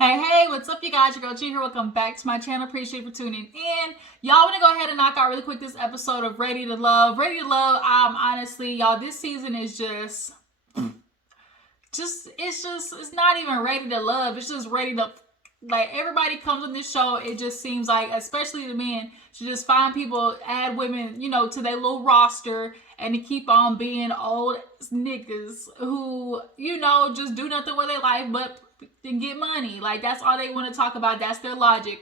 Hey, what's up, you guys? Your girl G here. Welcome back to my channel. Appreciate you for tuning in. Y'all want to go ahead and knock out really quick this episode of Ready to Love. Ready to Love, honestly, y'all, this season is it's not even ready to love. It's just ready to, like, everybody comes on this show. It just seems like, especially the men, should just find people, add women, to their little roster and to keep on being old niggas who, just do nothing with their life but and get money. Like, that's all they want to talk about. That's their logic,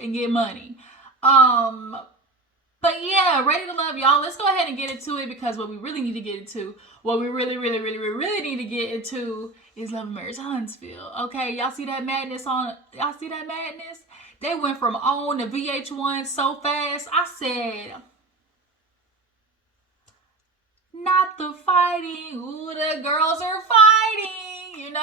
and get money. But yeah, Ready to Love, y'all. Let's go ahead and get into it, because what we really need to get into, what we really need to get into is Love and Marriage Huntsville. Okay, y'all see that madness y'all see that madness? They went from OWN to VH1 so fast. I said, not the fighting. Ooh, the girls are fighting,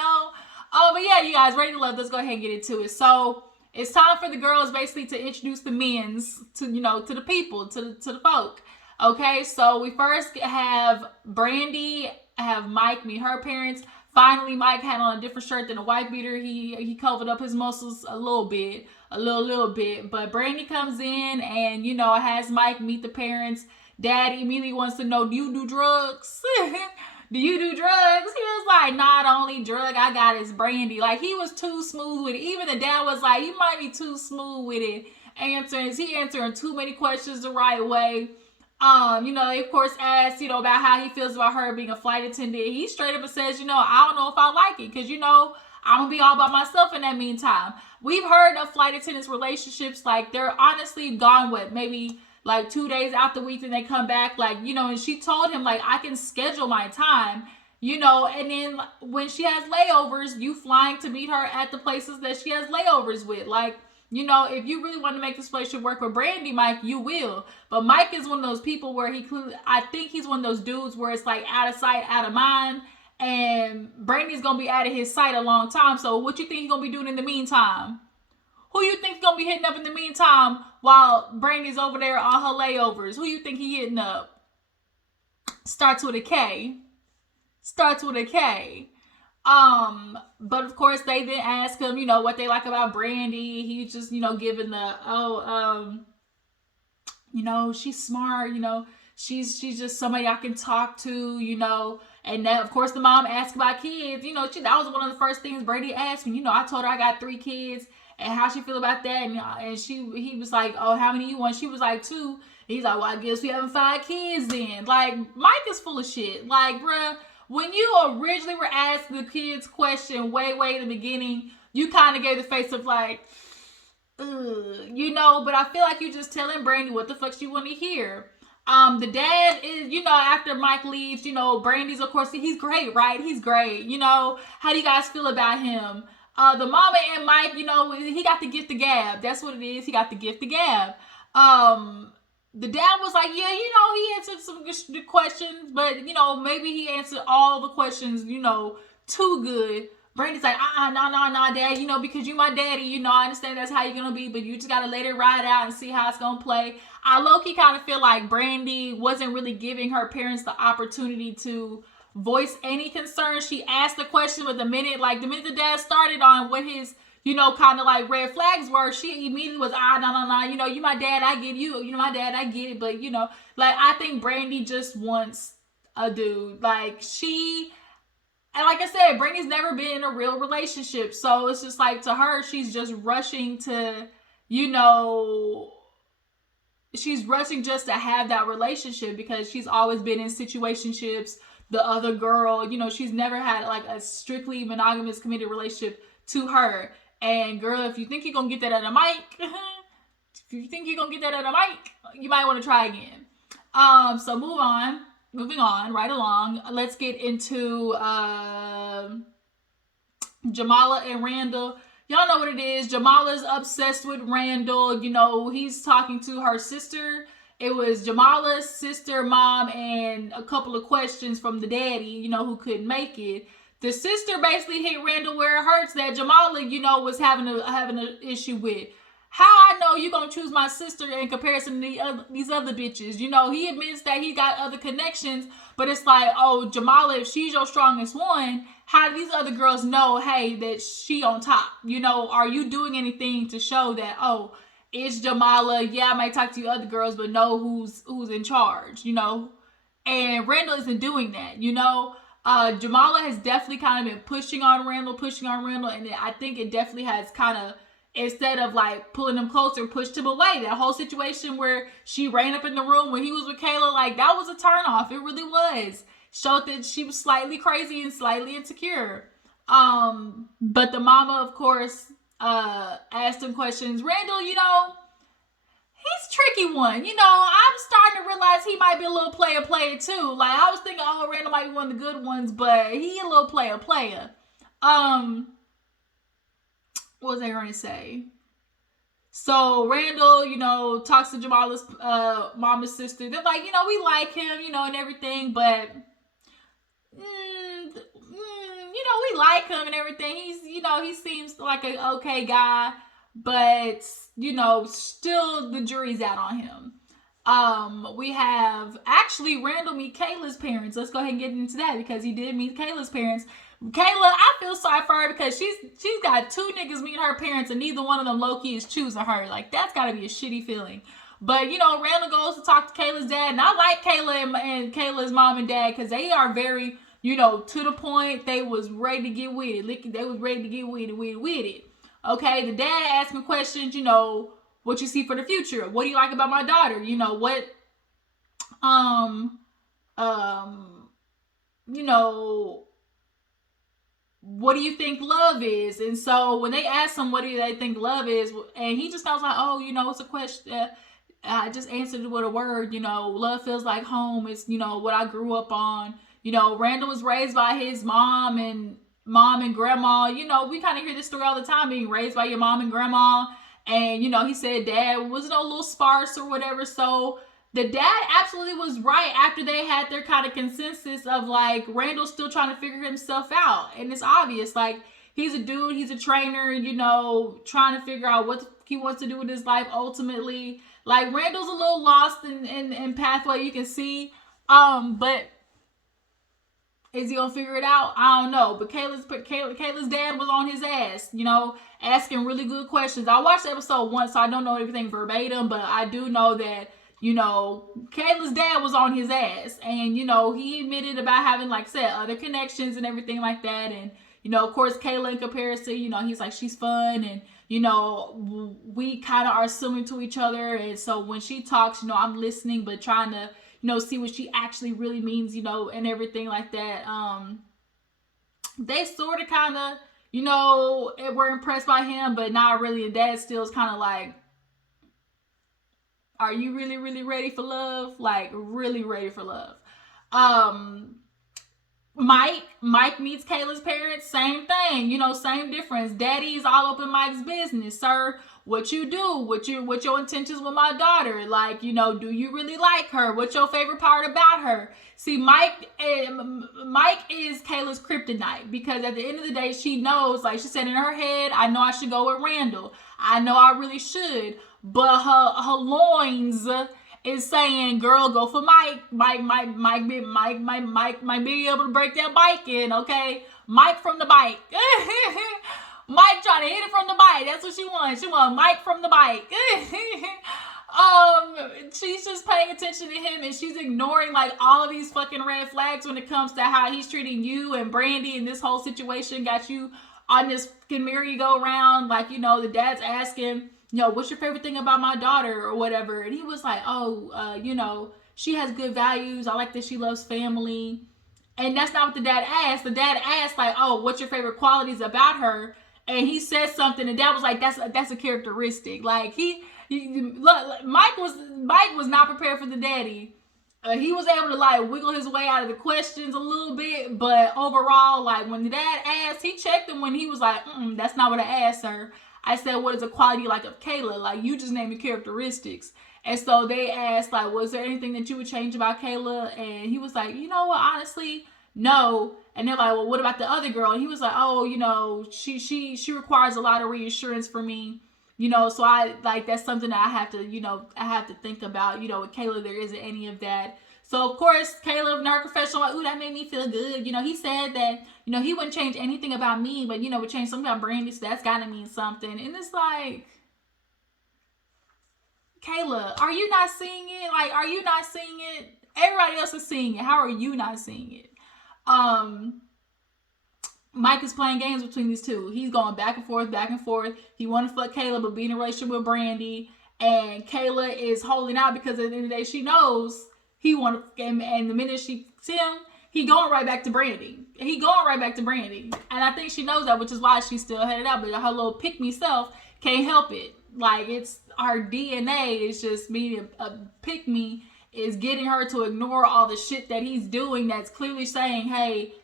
but yeah, you guys, Ready to Love, let's go ahead and get into it. So it's time for the girls basically to introduce the men's to the people, to the folk. Okay, so we first have Brandy, have Mike meet her parents. Finally, Mike had on a different shirt than a white beater. He covered up his muscles a little bit. But Brandy comes in and, has Mike meet the parents. Daddy immediately wants to know, do you do drugs? Do you do drugs? He was like, not only drug I got is Brandy. Like, he was too smooth with it. Even the dad was like, you might be too smooth with it. He answering too many questions the right way. They of course asked, about how he feels about her being a flight attendant. He straight up and says, I don't know if I like it, because, I'm gonna be all by myself in that meantime. We've heard of flight attendants' relationships, like, they're honestly gone with maybe like 2 days out the week, and they come back, like, and she told him, like, I can schedule my time, and then when she has layovers, you flying to meet her at the places that she has layovers with. Like, if you really want to make this relationship work with Brandy, Mike, you will. But Mike is one of those people where I think he's one of those dudes where it's like out of sight, out of mind, and Brandy's going to be out of his sight a long time. So what you think he's going to be doing in the meantime? Who you think gonna be hitting up in the meantime while Brandy's over there on her layovers? Who you think he hitting up? Starts with a K. But of course they then ask him, what they like about Brandy. He's just, giving the, she's smart, she's just somebody I can talk to, and then of course the mom asked about kids. That was one of the first things Brandy asked me. I told her I got 3 kids. And how she feel about that, and he was like, oh, how many you want? She was like 2. He's like, well, I guess we having 5 kids then. Like, Mike is full of shit. Like, bruh, when you originally were asked the kids question way in the beginning, you kind of gave the face of like, ugh, but I feel like you're just telling Brandy what the fuck she want to hear. The dad is, after Mike leaves, Brandy's, of course, he's great, right? He's great. How do you guys feel about him? The mama and Mike, he got the gift of gab. That's what it is. He got the gift of gab. The dad was like, yeah, he answered some good questions, but, maybe he answered all the questions, too good. Brandy's like, no, dad, because you my daddy, I understand that's how you're going to be, but you just got to let it ride out and see how it's going to play. I low-key kind of feel like Brandy wasn't really giving her parents the opportunity to voice any concern. She asked the question, but the minute the dad started on what his, kind of like red flags were, she immediately was, no, you my dad, I get you, my dad, I get it, but, I think Brandy just wants a dude. Like, and like I said, Brandy's never been in a real relationship, so it's just like, to her, she's just rushing to, she's rushing just to have that relationship, because she's always been in situationships. The other girl, she's never had like a strictly monogamous committed relationship to her. And girl, if you think you're going to get that out of Mike, you might want to try again. So moving on right along. Let's get into Jamala and Randall. Y'all know what it is. Jamala's obsessed with Randall. He's talking to her sister. It was Jamala's sister, mom, and a couple of questions from the daddy, who couldn't make it. The sister basically hit Randall where it hurts, that Jamala, was having an issue with. how I know you gonna choose my sister in comparison to these other bitches? You know, he admits that he got other connections, but it's like, oh, Jamala, if she's your strongest one, how do these other girls know, hey, that she on top? You know, are you doing anything to show that, oh, it's Jamala? Yeah, I might talk to you other girls, but know who's in charge, you know? And Randall isn't doing that, you know? Jamala has definitely kind of been pushing on Randall, and I think it definitely has kind of, instead of like pulling him closer, pushed him away. That whole situation where she ran up in the room when he was with Kayla, like that was a turnoff. It really was. Showed that she was slightly crazy and slightly insecure. But the mama, of course, asked him questions. Randall, you know, he's a tricky one. You know, I'm starting to realize he might be a little player too. Like I was thinking, oh, Randall might be one of the good ones, but he a little player. What was I going to say? So Randall, you know, talks to Jamala's mama's sister. They're like, you know, we like him, you know, and everything, but you know, we like him and everything. He's, you know, he seems like an okay guy, but you know, still the jury's out on him. We have actually Randall meet Kayla's parents. Let's go ahead and get into that because he did meet Kayla's parents. Kayla, I feel sorry for her because she's got two niggas meeting her parents and neither one of them low-key is choosing her. Like, that's got to be a shitty feeling. But, you know, Randall goes to talk to Kayla's dad. And I like Kayla and Kayla's mom and dad because they are very, you know, to the point. They was ready to get with it. They was ready to get with it. Okay, the dad asked me questions, you know, what you see for the future. What do you like about my daughter? You know, what, you know, what do you think love is? And so when they asked him what do they think love is, and he just was like, oh, you know, it's a question. I just answered it with a word, you know, love feels like home. It's, you know, what I grew up on. You know, Randall was raised by his mom and grandma. You know, we kind of hear this story all the time, being raised by your mom and grandma. And, you know, he said dad was a little sparse or whatever. So the dad absolutely was right after they had their kind of consensus of like Randall still trying to figure himself out. And it's obvious, like he's a dude, he's a trainer, you know, trying to figure out what he wants to do with his life ultimately. Like Randall's a little lost in pathway, you can see. But is he gonna figure it out? I don't know. But Kayla's dad was on his ass, you know, asking really good questions. I watched the episode once, so I don't know everything verbatim, but I do know that, you know, Kayla's dad was on his ass. And, you know, he admitted about having, like I said, other connections and everything like that. And, you know, of course, Kayla in comparison, you know, he's like, she's fun. And, you know, we kind of are similar to each other. And so when she talks, you know, I'm listening, but trying to, you know, see what she actually really means, you know, and everything like that. They sort of kind of, you know, were impressed by him, but not really. And dad still is kind of like, are you really, really ready for love? Like, really ready for love. Mike meets Kayla's parents, same thing, you know, same difference. Daddy's all up in Mike's business. Sir, what you do, what your intentions with my daughter, like, you know, do you really like her? What's your favorite part about her? See, Mike is Kayla's kryptonite because at the end of the day, she knows, like she said in her head, I know I should go with Randall. I know I really should, but her loins is saying, girl, go for Mike. Mike might be able to break that bike in, okay? Mike from the bike. Mike trying to hit it from the bike. That's what she wants. She wants Mike from the bike. She's just paying attention to him and she's ignoring like all of these fucking red flags when it comes to how he's treating you and Brandy and this whole situation got you on this fucking merry-go-round. Like, you know, the dad's asking, you know, what's your favorite thing about my daughter or whatever? And he was like, you know, she has good values. I like that she loves family. And that's not what the dad asked. The dad asked like, oh, what's your favorite qualities about her? And he said something and dad was like, that's a characteristic. Like Mike was not prepared for the daddy. He was able to like wiggle his way out of the questions a little bit, but overall, like when the dad asked, he checked him when he was like, that's not what I asked, sir. I said, what is a quality like of Kayla? Like, you just named the characteristics. And so they asked, like, was there anything that you would change about Kayla? And he was like, you know what, honestly, no. And they're like, well, what about the other girl? And he was like, oh, you know, she requires a lot of reassurance from me. So I like, that's something that I have to, I have to think about. With Kayla, there isn't any of that. So of course, Caleb, nerd professional, like, ooh, that made me feel good. He said that, he wouldn't change anything about me, but would change something about Brandy, so that's gotta mean something. And it's like, Kayla, are you not seeing it? Like, are you not seeing it? Everybody else is seeing it. How are you not seeing it? Mike is playing games between these two. He's going back and forth, back and forth. He want to fuck Kayla, but be in a relationship with Brandy. And Kayla is holding out because at the end of the day, she knows he want to. And the minute she sees him, he going right back to Brandy. And I think she knows that, which is why she's still headed out. But her little pick me self can't help it. Like, it's our DNA. It's just being a pick me is getting her to ignore all the shit that he's doing. That's clearly saying, hey,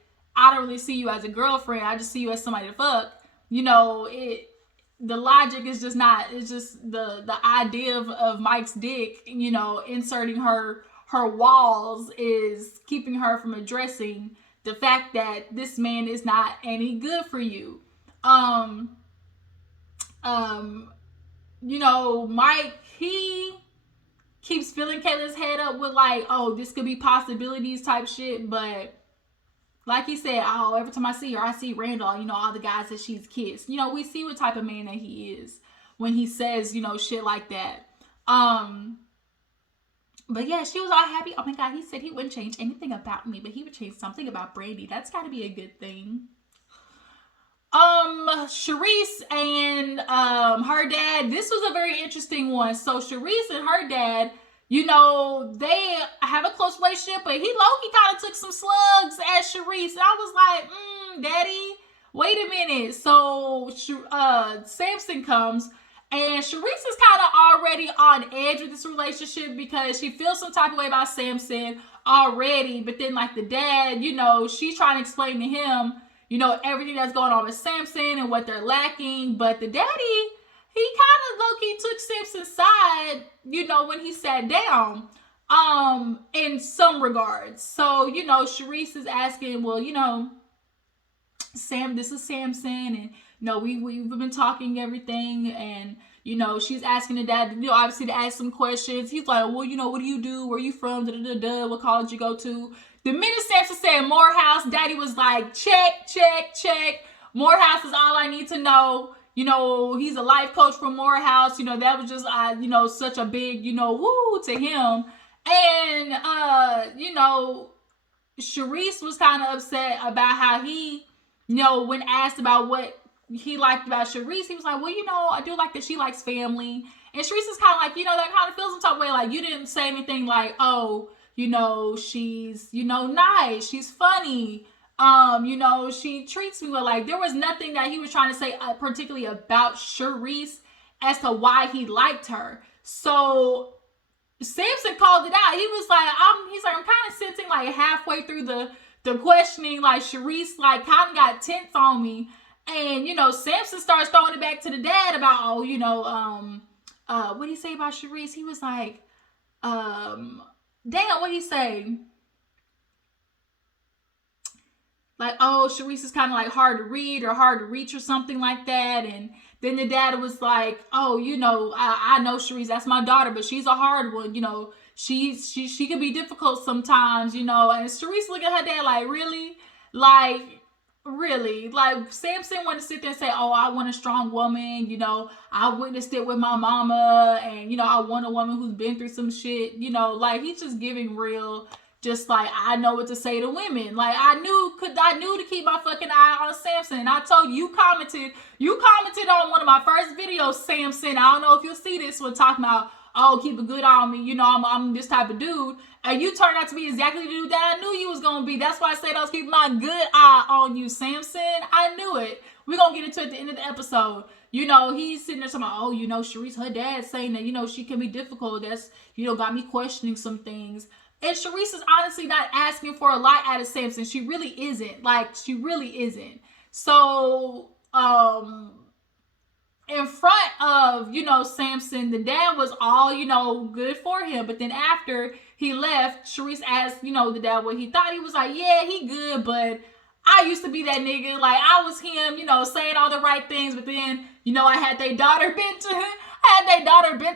I don't really see you as a girlfriend. I just see you as somebody to fuck. The logic is just not. It's just the idea of Mike's dick. Inserting her walls is keeping her from addressing the fact that this man is not any good for you. Mike, he keeps filling Kayla's head up with like, oh, this could be possibilities type shit, but like he said, oh, every time I see her, I see Randall, all the guys that she's kissed. We see what type of man that he is when he says, shit like that. But yeah, she was all happy. Oh my God, he said he wouldn't change anything about me, but he would change something about Brandy. That's got to be a good thing. Sharese and her dad, this was a very interesting one. So Sharese and her dad, they have a close relationship, but he low-key kind of took some slugs at Sharese. And I was like, Daddy, wait a minute. So Sampson comes, and Sharese is kind of already on edge with this relationship because she feels some type of way about Sampson already. But then, like, the dad, she's trying to explain to him, everything that's going on with Sampson and what they're lacking. But the daddy, he kind of low-key took Sampson's side, when he sat down, in some regards. So, Sharese is asking, well, Sam, this is Sampson, and, we've been talking everything, and, she's asking the dad, obviously to ask some questions. He's like, well, what do you do? Where are you from? What college you go to? The minute Sampson said Morehouse, Daddy was like, check, check, check. Morehouse is all I need to know. He's a life coach from Morehouse. That was just, such a big, woo to him. And, Sharese was kind of upset about how he, when asked about what he liked about Sharese, he was like, well, I do like that she likes family. And Sharese is kind of like, that kind of feels some type of way. Like, you didn't say anything like, oh, she's, nice. She's funny. She treats me well. Like, there was nothing that he was trying to say particularly about Sharese as to why he liked her. So Sampson called it out. He was like, I'm kind of sensing like halfway through the questioning, like Sharese like kind of got tense on me. And, Sampson starts throwing it back to the dad about, what did he say about Sharese? He was like, damn, what did he say? Like, oh, Sharese is kind of like hard to read or hard to reach or something like that. And then the dad was like, oh, I know Sharese, that's my daughter, but she's a hard one. She can be difficult sometimes, And Sharese looked at her dad like, really? Really? Like, Sampson wanted to sit there and say, oh, I want a strong woman. I witnessed it with my mama. And, I want a woman who's been through some shit. Like, he's just giving real... Just like, I know what to say to women. Like, I knew to keep my fucking eye on Sampson. And I told you, you commented on one of my first videos, Sampson. I don't know if you'll see this one talking about, oh, keep a good eye on me. I'm this type of dude. And you turned out to be exactly the dude that I knew you was going to be. That's why I said I was keeping my good eye on you, Sampson. I knew it. We're going to get into it at the end of the episode. He's sitting there talking about, oh, Sharese, her dad saying that, she can be difficult. That's, got me questioning some things. And Sharese is honestly not asking for a lot out of Sampson. She really isn't. Like, she really isn't. So, in front of, Sampson, the dad was all, good for him. But then after he left, Sharese asked, the dad what he thought. He was like, yeah, he good, but I used to be that nigga. Like, I was him, you know, saying all the right things, but then, you know, I had their daughter bent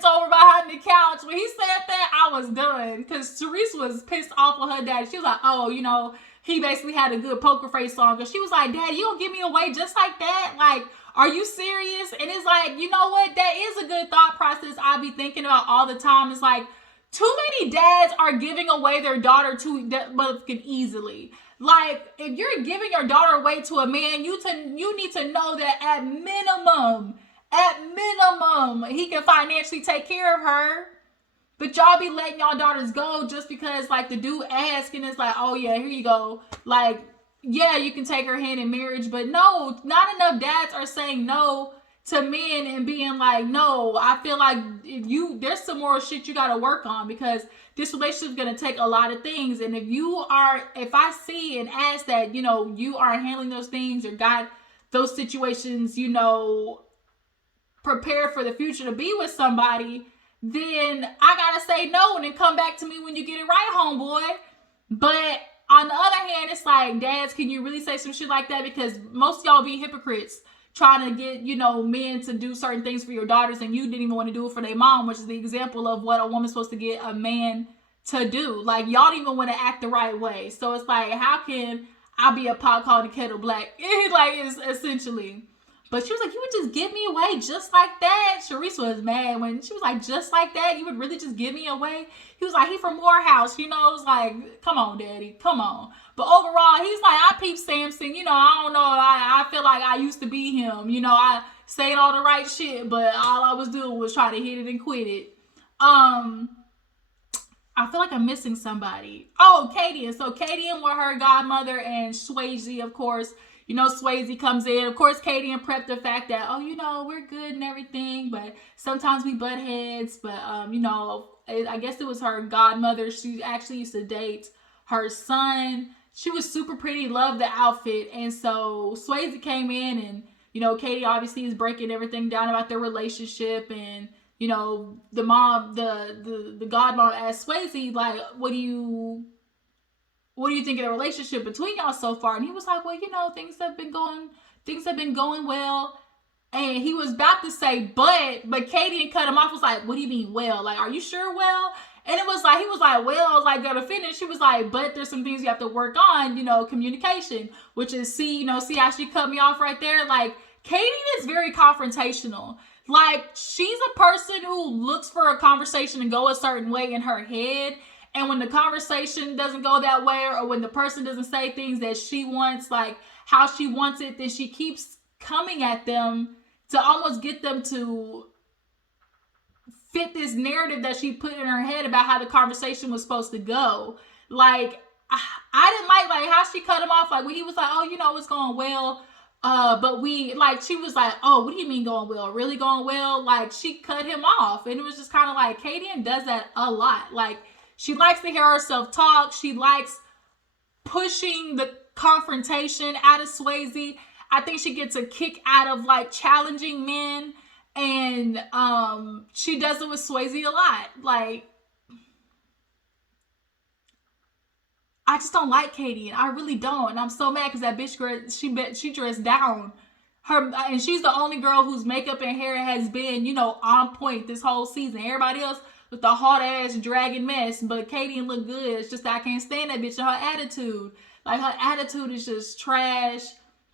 over behind the couch. When he said that, I was done. Because Sharese was pissed off with her dad. She was like, oh, you know, he basically had a good poker face on. And she was like, Dad, you don't give me away just like that? Like, are you serious? And it's like, you know what? That is a good thought process I be thinking about all the time. It's like, too many dads are giving away their daughter too easily. Like, if you're giving your daughter away to a man, you need to know that at minimum, he can financially take care of her. But y'all be letting y'all daughters go just because, like, the dude asked and it's like, oh yeah, here you go. Like, yeah, you can take her hand in marriage, but no, not enough dads are saying no to men and being like, no, I feel like there's some more shit you gotta work on, because this relationship is gonna take a lot of things. And if I see and ask that, you know, you are handling those things or got those situations, you know, prepared for the future to be with somebody, then I gotta say no and then come back to me when you get it right, homeboy. But on the other hand, it's like, dads, can you really say some shit like that? Because most of y'all be hypocrites trying to get, you know, men to do certain things for your daughters, and you didn't even want to do it for their mom, which is the example of what a woman's supposed to get a man to do. Like, y'all don't even want to act the right way. So it's like, how can I be a pot calling the kettle black? Like, it's essentially. But she was like, you would just give me away just like that? Sharese was mad when she was like, just like that? You would really just give me away? He was like, he from Morehouse, you know? It was like, come on, daddy, come on. But overall, he's like, I peep Sampson, you know, I don't know. I feel like I used to be him. You know, I saying all the right shit, but all I was doing was try to hit it and quit it. I feel like I'm missing somebody. Oh, Cadine. So Cadine with her godmother and Swazy, of course. You know, Swazy comes in. Of course, Cadine prepped the fact that, oh, you know, we're good and everything, but sometimes we butt heads. But, you know, I guess it was her godmother. She actually used to date her son. She was super pretty, loved the outfit. And so Swazy came in and, you know, Katie obviously is breaking everything down about their relationship. And, you know, the mom, the godmom asked Swazy, like, what do you think of the relationship between y'all so far? And he was like, well, you know, things have been going well. And he was about to say, but Katie cut him off, was like, what do you mean well? Like, are you sure well? And it was like, he was like, well, I was like, gotta finish. She was like, but there's some things you have to work on, you know, communication, which is, see how she cut me off right there? Like, Katie is very confrontational. Like, she's a person who looks for a conversation to go a certain way in her head. And when the conversation doesn't go that way, or when the person doesn't say things that she wants, like how she wants it, then she keeps coming at them to almost get them to fit this narrative that she put in her head about how the conversation was supposed to go. Like, I didn't like how she cut him off. Like, when he was like, oh, you know, it's going well. But she was like, oh, what do you mean going well? Really going well? Like, she cut him off. And it was just kind of like, Katie does that a lot. Like, she likes to hear herself talk. She likes pushing the confrontation out of Swazy. I think she gets a kick out of, like, challenging men. And she does it with Swazy a lot. Like, I just don't like Katie. I really don't. And I'm so mad because that bitch, she dressed down. And she's the only girl whose makeup and hair has been, you know, on point this whole season. Everybody else with the hard ass dragging mess, but Katie look good. It's just that I can't stand that bitch and her attitude. Like, her attitude is just trash.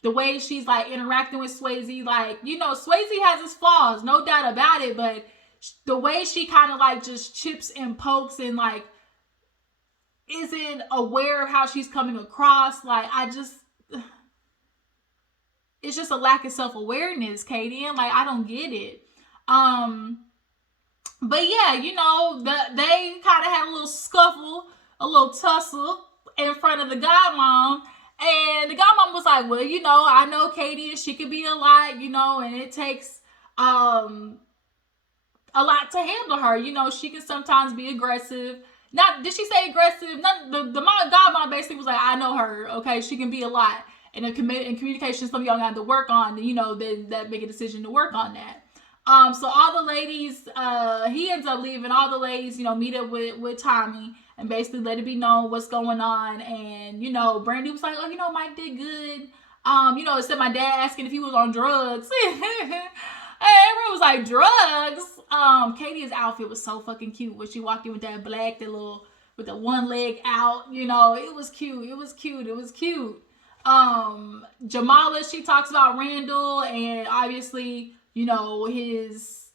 The way she's like interacting with Swazy, like, you know, Swazy has his flaws, no doubt about it, but the way she kind of like just chips and pokes and like isn't aware of how she's coming across, like, it's just a lack of self-awareness, Katie, and like, I don't get it. But yeah, you know, they kind of had a little scuffle, a little tussle in front of the godmom. And the godmom was like, well, you know, I know Katie, she could be a lot, you know, and it takes a lot to handle her. You know, she can sometimes be aggressive. Not, did she say aggressive? The godmom basically was like, I know her, okay? She can be a lot. And in communication, some of y'all got to work on, you know, that make a decision to work on that. So all the ladies, he ends up leaving. All the ladies, meet up with Tommy and basically let it be known what's going on. And Brandy was like, oh, Mike did good. Instead my dad asking if he was on drugs. Everyone was like, drugs. Katie's outfit was so fucking cute when she walked in with that black, with the one leg out. It was cute. It was cute. It was cute. Jamala, she talks about Randall and obviously, his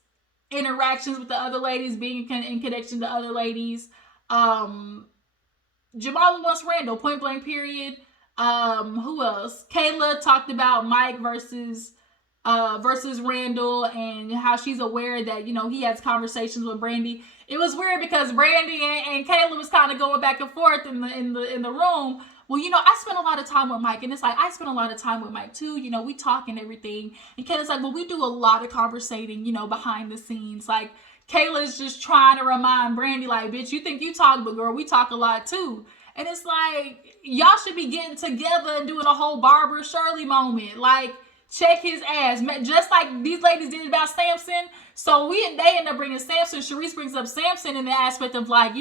interactions with the other ladies, being in connection to other ladies. Jamala wants Randall, point blank, period. Who else? Kayla talked about Mike versus Randall and how she's aware that, he has conversations with Brandy. It was weird because Brandy and Kayla was kind of going back and forth in the room. Well, I spent a lot of time with Mike, and it's like, I spent a lot of time with Mike too. We talk and everything. And Kayla's like, well, we do a lot of conversating, behind the scenes. Like, Kayla's just trying to remind Brandy, like, bitch, you think you talk, but girl, we talk a lot too. And it's like, y'all should be getting together and doing a whole Barbara Shirley moment. Like, check his ass. Just like these ladies did about Sampson. So they end up bringing Sampson. Sharese brings up Sampson in the aspect of like,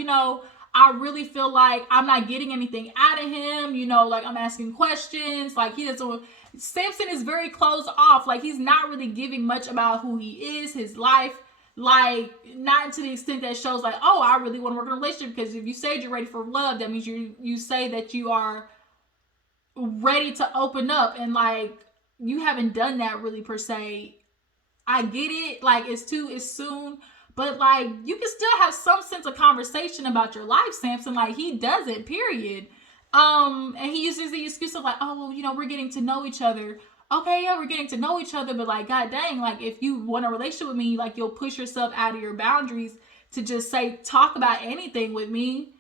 I really feel like I'm not getting anything out of him. Like I'm asking questions. Like Sampson is very closed off. Like he's not really giving much about who he is, his life. Like not to the extent that shows like, oh, I really want to work in a relationship. Because if you say you're ready for love, that means you say that you are ready to open up. And like, you haven't done that really per se. I get it. Like it's soon. But like you can still have some sense of conversation about your life, Sampson. Like he doesn't, period. And he uses the excuse of like, oh, well, we're getting to know each other. Okay, yeah, we're getting to know each other, but like, god dang, like if you want a relationship with me, like you'll push yourself out of your boundaries to just talk about anything with me.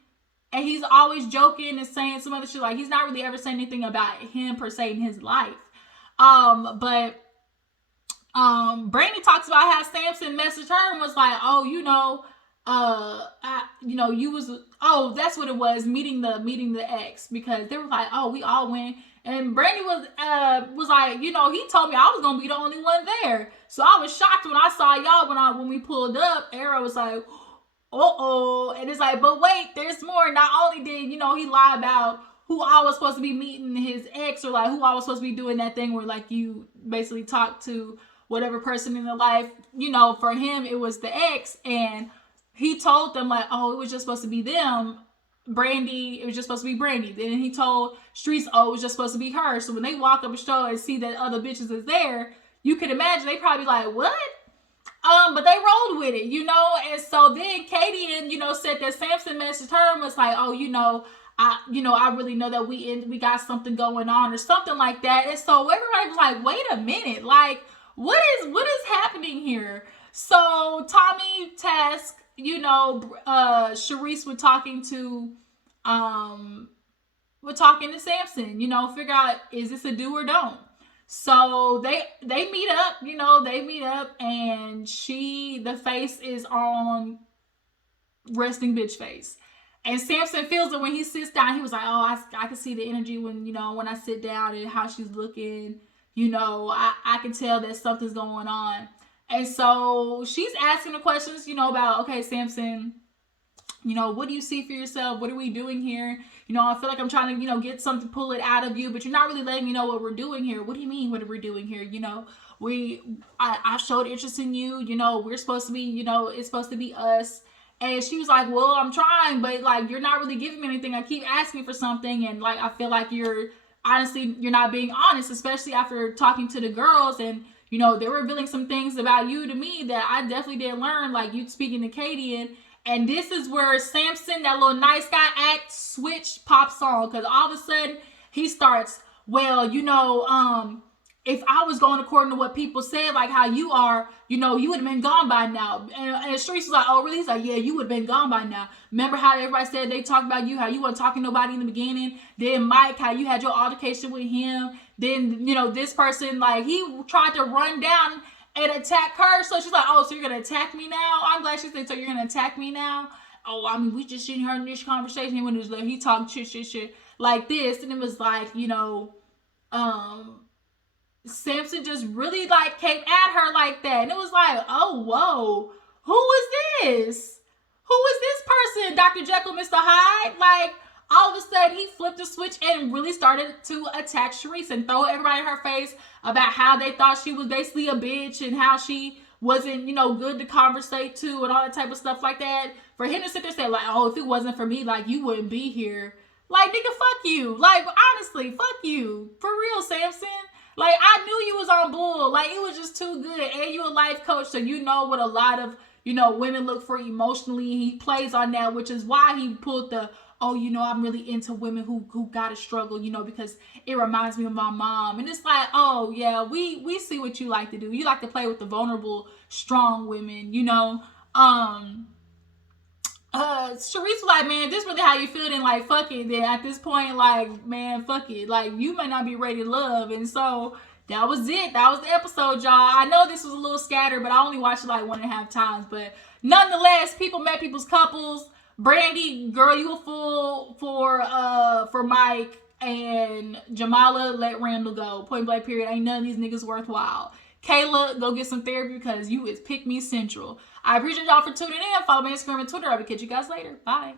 And he's always joking and saying some other shit. Like he's not really ever saying anything about him per se in his life. But Brandy talks about how Sampson messaged her and was like, oh, that's what it was, meeting the ex, because they were like, oh, we all went. And Brandy was like, he told me I was gonna be the only one there. So I was shocked when I saw y'all when we pulled up. Era was like, uh-oh. And it's like, but wait, there's more. Not only did, he lie about who I was supposed to be meeting his ex, or like who I was supposed to be doing that thing where like you basically talk to whatever person in their life, for him it was the ex, and he told them like, oh, it was just supposed to be them. Brandy, it was just supposed to be Brandy. Then he told Sharese, oh, it was just supposed to be her. So when they walk up the show and see that other bitches is there, you can imagine they probably like, what? But they rolled with it, and so then Katie said that Sampson messaged her and was like, oh, I really know that we got something going on or something like that. And so everybody was like, wait a minute, like what is happening here? So Tommy tasked, Sharese with talking to Sampson, figure out, is this a do or don't? So they meet up, and the face is on resting bitch face. And Sampson feels it when he sits down. He was like, oh, I can see the energy when I sit down and how she's looking. I can tell that something's going on. And so she's asking the questions, about, okay, Sampson, what do you see for yourself? What are we doing here? I feel like I'm trying to, get something, pull it out of you, but you're not really letting me know what we're doing here. What do you mean, what are we doing here? I showed interest in you. We're supposed to be, it's supposed to be us. And she was like, well, I'm trying, but like, you're not really giving me anything. I keep asking for something. And like, I feel like you're not being honest, especially after talking to the girls. And, they're revealing some things about you to me that I definitely didn't learn, like you speaking to Katie. And this is where Sampson, that little nice guy act switch pops on. Because all of a sudden, he starts, well, if I was going according to what people said, like how you are, you would have been gone by now. And Sharese was like, oh, really? He's like, yeah, you would have been gone by now. Remember how everybody said they talked about you, how you weren't talking to nobody in the beginning? Then Mike, how you had your altercation with him. Then, this person, like, he tried to run down and attack her. So she's like, oh, so you're going to attack me now? I'm glad she said, so you're going to attack me now? Oh, I mean, we just didn't hear this conversation. When it was like, he talked shit like this. And it was like, Sampson just really like came at her like that. And it was like, oh, whoa, who is this? Who is this person? Dr. Jekyll, Mr. Hyde? Like, all of a sudden he flipped the switch and really started to attack Sharese and throw everybody in her face about how they thought she was basically a bitch and how she wasn't, you know, good to conversate to and all that type of stuff like that. For him to sit there and say, like, oh, if it wasn't for me, like, you wouldn't be here. Like, nigga, fuck you. Like, honestly, fuck you. For real, Sampson. Like, I knew you was on bull. Like, it was just too good. And you a life coach, so you know what a lot of, you know, women look for emotionally. He plays on that, which is why he pulled the, oh, you know, I'm really into women who gotta struggle, you know, because it reminds me of my mom. And it's like, oh, yeah, we see what you like to do. You like to play with the vulnerable, strong women, you know. Sharese was like, man, if this really how you feel, then like, fuck it. Then at this point, like, man, fuck it. Like, you may not be ready to love. And so that was it. That was the episode, y'all. I know this was a little scattered, but I only watched it like 1.5 times. But nonetheless, people met people's couples. Brandy, girl, you a fool for Mike. And Jamala, let Randall go. Point blank period. Ain't none of these niggas worthwhile. Kayla, go get some therapy because you is pick me central. I appreciate y'all for tuning in. Follow me on Instagram and Twitter. I will catch you guys later. Bye.